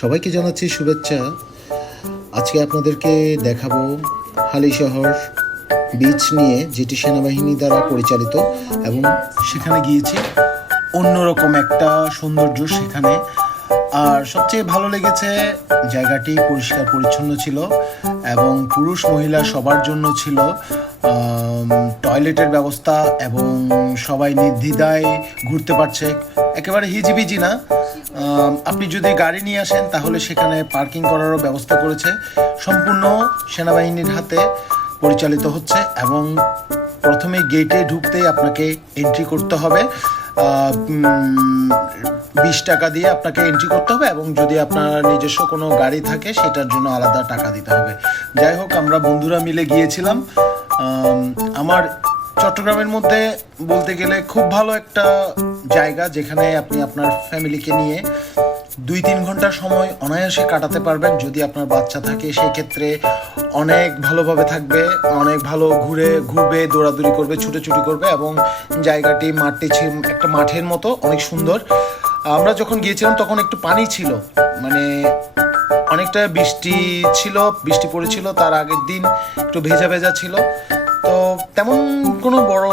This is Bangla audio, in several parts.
সবাইকে জানাচ্ছি শুভেচ্ছা। আজকে আপনাদেরকে দেখাবো হালিশহর বিচ নিয়ে, যেটি সেনাবাহিনী দ্বারা পরিচালিত, এবং সেখানে গিয়েছি অন্যরকম একটা সৌন্দর্য সেখানে। আর সবচেয়ে ভালো লেগেছে জায়গাটি পরিষ্কার পরিচ্ছন্ন ছিল এবং পুরুষ মহিলা সবার জন্য ছিল টয়লেটের ব্যবস্থা, এবং সবাই নির্দ্বিধায় ঘুরতে পারছে, একেবারে হিজিবিজি না। আপনি যদি গাড়ি নিয়ে আসেন তাহলে সেখানে পার্কিং করারও ব্যবস্থা করেছে, সম্পূর্ণ সেনাবাহিনীর হাতে পরিচালিত হচ্ছে। এবং প্রথমে গেটে ঢুকতেই আপনাকে এন্ট্রি করতে হবে, 20 টাকা দিয়ে আপনাকে এন্ট্রি করতে হবে, এবং যদি আপনার নিজস্ব কোনো গাড়ি থাকে সেটার জন্য আলাদা টাকা দিতে হবে। যাই হোক, আমরা বন্ধুরা মিলে গিয়েছিলাম। আমার চট্টগ্রামের মধ্যে বলতে গেলে খুব ভালো একটা জায়গা, যেখানে আপনি আপনার ফ্যামিলিকে নিয়ে 2-3 ঘন্টা সময় অনায়াসে কাটাতে পারবেন। যদি আপনার বাচ্চা থাকে সেই ক্ষেত্রে অনেক ভালোভাবে থাকবে, অনেক ভালো ঘুরবে, দৌড়াদৌড়ি করবে, ছুটোছুটি করবে, এবং জায়গাটি একটা মাঠের মতো অনেক সুন্দর। আমরা যখন গিয়েছিলাম তখন একটু পানি ছিল, মানে অনেকটা বৃষ্টি পড়েছিল, তার আগের দিন একটু ভেজা ভেজা ছিল, তো তেমন কোনো বড়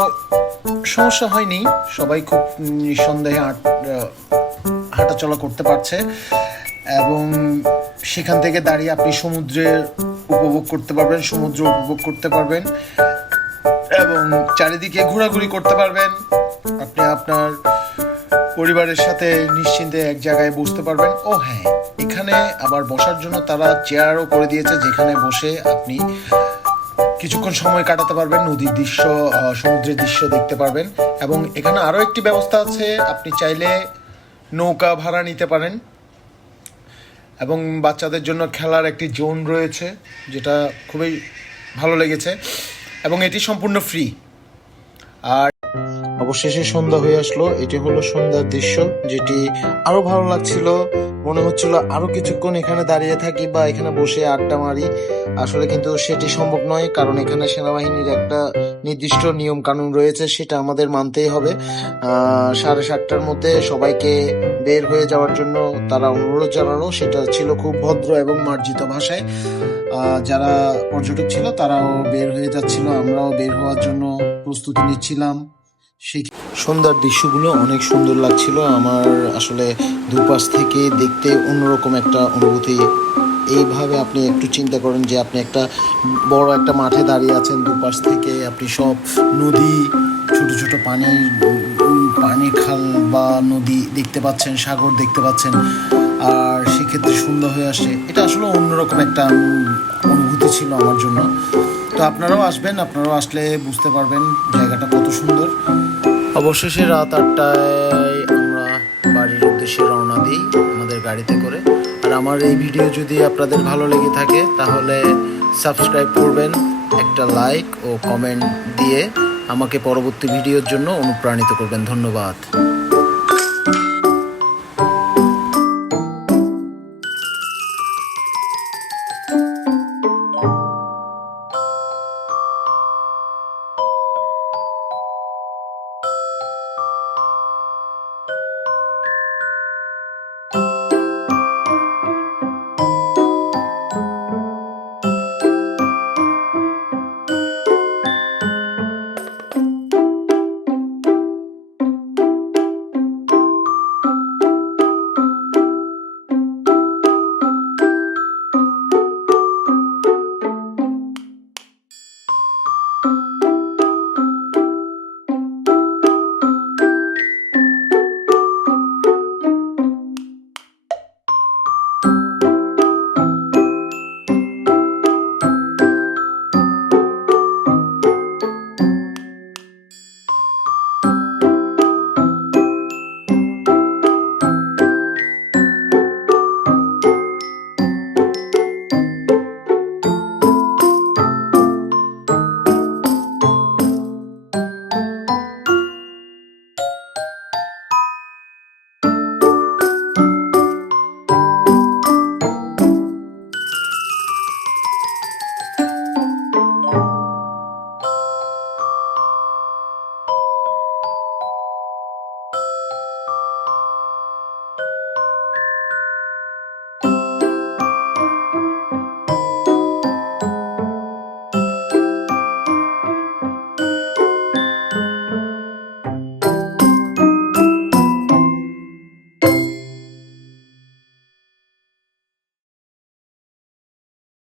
সমস্যা হয়নি। সবাই খুব নিঃসন্দেহে হাঁটাচলা করতে পারছে, এবং সেখান থেকে দাঁড়িয়ে আপনি সমুদ্র উপভোগ করতে পারবেন এবং চারিদিকে ঘোরাঘুরি করতে পারবেন। আপনি আপনার পরিবারের সাথে নিশ্চিন্তে এক জায়গায় বসতে পারবেন। ও হ্যাঁ, এখানে আবার বসার জন্য তারা চেয়ারও করে দিয়েছে, যেখানে বসে আপনি কিছুক্ষণ সময় কাটাতে পারবেন, নদীর দৃশ্য, সমুদ্রের দৃশ্য দেখতে পারবেন। এবং এখানে আরও একটি ব্যবস্থা আছে, আপনি চাইলে নৌকা ভাড়া নিতে পারেন, এবং বাচ্চাদের জন্য খেলার একটি জোন রয়েছে, যেটা খুবই ভালো লেগেছে, এবং এটি সম্পূর্ণ ফ্রি। আর অবশেষে সন্ধ্যা হয়ে আসলো, এটি হলো সন্ধ্যার দৃশ্য, যেটি আরো ভালো লাগছিল। মনে হচ্ছিল আরো কিছুক্ষণ এখানে দাঁড়িয়ে থাকি বা এখানে বসে আড্ডা মারি, আসলে কিন্তু সেটি সম্ভব নয়, কারণ এখানে সেনাবাহিনীর একটা নির্দিষ্ট নিয়ম কানুন রয়েছে, সেটা আমাদের মানতেই হবে। 7:30টার মধ্যে সবাইকে বের হয়ে যাওয়ার জন্য তারা অনুরোধ জানালো, সেটা ছিল খুব ভদ্র এবং মার্জিত ভাষায়। যারা পর্যটক ছিল তারাও বের হয়ে যাচ্ছিল, আমরাও বের হওয়ার জন্য প্রস্তুতি নিচ্ছিলাম। সেই সন্ধ্যার দৃশ্যগুলো অনেক সুন্দর লাগছিল আমার, আসলে দুপাশ থেকে দেখতে অন্যরকম একটা অনুভূতি। এইভাবে আপনি একটু চিন্তা করেন যে আপনি একটা বড় একটা মাঠে দাঁড়িয়ে আছেন, দুপাশ থেকে আপনি সব নদী, ছোট ছোট পানির খাল বা নদী দেখতে পাচ্ছেন, সাগর দেখতে পাচ্ছেন, আর সেক্ষেত্রে সুন্দর হয়ে আসে। এটা আসলে অন্যরকম একটা অনুভূতি ছিল আমার জন্য। তো আপনারাও আসলে বুঝতে পারবেন জায়গাটা কত সুন্দর। অবশেষে রাত 8টায় আমরা বাড়ির উদ্দেশ্যে রওনা দিই আমাদের গাড়িতে করে। আর আমার এই ভিডিও যদি আপনাদের ভালো লেগে থাকে তাহলে সাবস্ক্রাইব করবেন, একটা লাইক ও কমেন্ট দিয়ে আমাকে পরবর্তী ভিডিওর জন্য অনুপ্রাণিত করবেন। ধন্যবাদ।